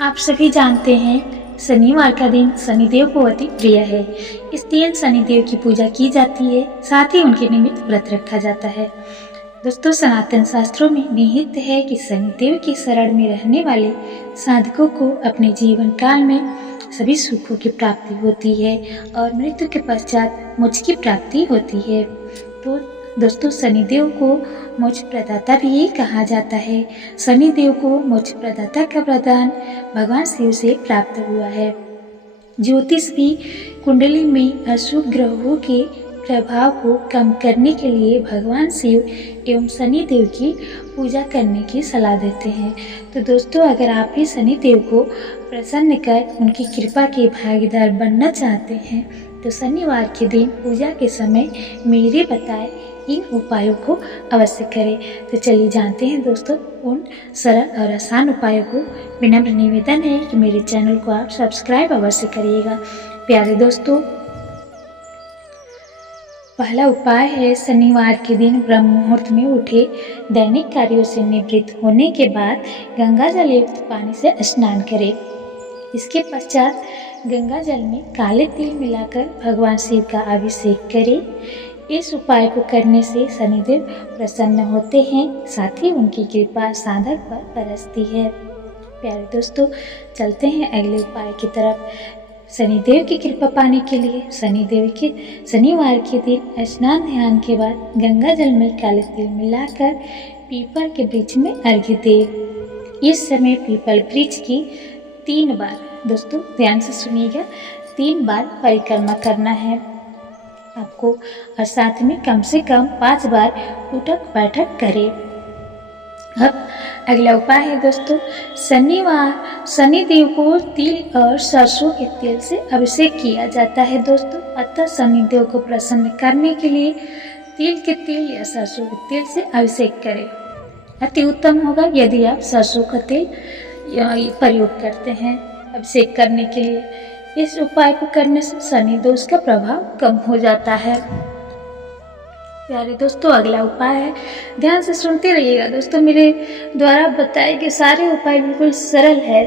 आप सभी जानते हैं शनिवार का दिन शनिदेव को अति प्रिय है। इस दिन शनिदेव की पूजा की जाती है, साथ ही उनके निमित्त व्रत रखा जाता है। दोस्तों, सनातन शास्त्रों में निहित है कि शनिदेव की शरण में रहने वाले साधकों को अपने जीवन काल में सभी सुखों की प्राप्ति होती है और मृत्यु के पश्चात मोक्ष की प्राप्ति होती है। तो दोस्तों, शनिदेव को मोक्ष प्रदाता भी कहा जाता है। शनिदेव को मोक्ष प्रदाता का वरदान भगवान शिव से प्राप्त हुआ है। ज्योतिष भी कुंडली में अशुभ ग्रहों के प्रभाव को कम करने के लिए भगवान शिव एवं शनिदेव की पूजा करने की सलाह देते हैं। तो दोस्तों, अगर आप भी शनिदेव को प्रसन्न कर उनकी कृपा के भागीदार बनना चाहते हैं तो शनिवार के दिन पूजा के समय मेरे बताए इन उपायों को अवश्य करें। तो चलिए जानते हैं दोस्तों उन सरल और आसान उपायों को। विनम्र निवेदन है कि मेरे चैनल को आप सब्सक्राइब अवश्य करिएगा। प्यारे दोस्तों, पहला उपाय है शनिवार के दिन ब्रह्म मुहूर्त में उठे दैनिक कार्यों से निवृत्त होने के बाद गंगा जल युक्त पानी से स्नान करें। इसके पश्चात गंगा जल में काले तिल मिलाकर भगवान शिव का अभिषेक करें। इस उपाय को करने से शनिदेव प्रसन्न होते हैं, साथ ही उनकी कृपा साधक पर बरसती है। प्यारे दोस्तों, चलते हैं अगले उपाय की तरफ। शनिदेव की कृपा पाने के लिए शनिवार के दिन स्नान ध्यान के बाद गंगा जल में काले तिल मिलाकर पीपल के वृक्ष में अर्घ्य दें। इस समय पीपल वृक्ष की 3 बार, दोस्तों ध्यान से सुनिएगा, 3 बार परिक्रमा करना है आपको, और साथ में कम से कम 5 बार उठक बैठक करें। अब अगला उपाय है दोस्तों, शनिदेव को तिल और सरसों के तेल से अभिषेक किया जाता है दोस्तों। अतः शनिदेव को प्रसन्न करने के लिए तिल के तेल या सरसों के तेल से अभिषेक करें। अति उत्तम होगा यदि आप सरसों का तेल प्रयोग करते हैं अभिषेक करने के लिए। इस उपाय को करने से शनि दोष का प्रभाव कम हो जाता है। प्यारे दोस्तों, अगला उपाय है, ध्यान से सुनते रहिएगा दोस्तों। मेरे द्वारा बताए गए सारे उपाय बिल्कुल सरल है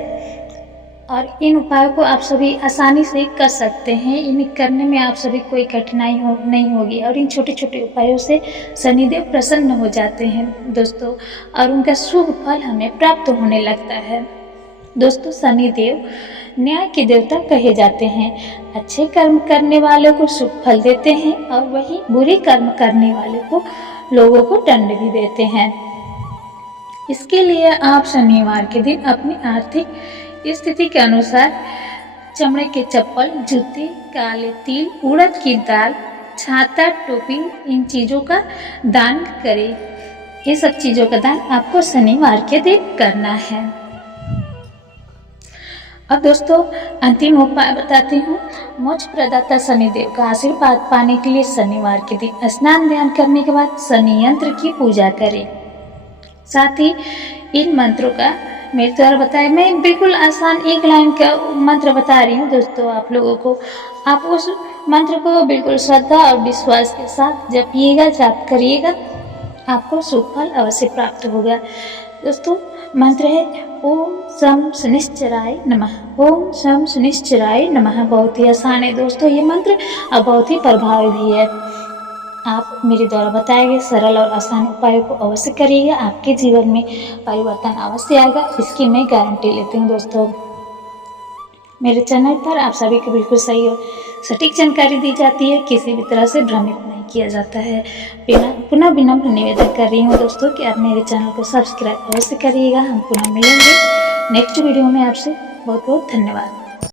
और इन उपायों को आप सभी आसानी से कर सकते हैं। इन्हें करने में आप सभी कोई कठिनाई नहीं होगी और इन छोटे छोटे उपायों से शनिदेव प्रसन्न हो जाते हैं दोस्तों, और उनका शुभ फल हमें प्राप्त होने लगता है। दोस्तों, शनिदेव न्याय के देवता कहे जाते हैं। अच्छे कर्म करने वालों को शुभ फल देते हैं और वहीं बुरे कर्म करने वाले को लोगों को दंड भी देते हैं। इसके लिए आप शनिवार के दिन अपनी आर्थिक स्थिति के अनुसार चमड़े के चप्पल, जूते, काले तिल, उड़द की दाल, छाता, टोपी, इन चीज़ों का दान करें। ये सब चीज़ों का दान आपको शनिवार के दिन करना है। अब दोस्तों, अंतिम उपाय बताती हूँ। मोक्ष प्रदाता शनिदेव का आशीर्वाद पाने के लिए शनिवार के दिन स्नान ध्यान करने के बाद शनि यंत्र की पूजा करें। साथ ही इन मंत्रों का मेरे द्वारा बताया, मैं बिल्कुल आसान 1 लाइन का मंत्र बता रही हूँ दोस्तों आप लोगों को। आप उस मंत्र को बिल्कुल श्रद्धा और विश्वास के साथ जपिएगा, जाप करिएगा, आपको शुभ फल अवश्य प्राप्त होगा। दोस्तों, मंत्र है ओम शम शनिश्चराय नमः। ओम शम शनिश्चराय नमः। बहुत ही आसान है दोस्तों ये मंत्र और बहुत ही प्रभावी भी है। आप मेरे द्वारा बताए गए सरल और आसान उपायों को अवश्य करिएगा, आपके जीवन में परिवर्तन अवश्य आएगा, इसकी मैं गारंटी लेती हूँ दोस्तों। मेरे चैनल पर आप सभी को बिल्कुल सही और सटीक जानकारी दी जाती है, किसी भी तरह से भ्रमित नहीं किया जाता है। पुनः विनम्र निवेदन कर रही हूँ दोस्तों कि आप मेरे चैनल को सब्सक्राइब अवश्य करिएगा। हम पुनः मिलेंगे नेक्स्ट वीडियो में आपसे। बहुत बहुत धन्यवाद।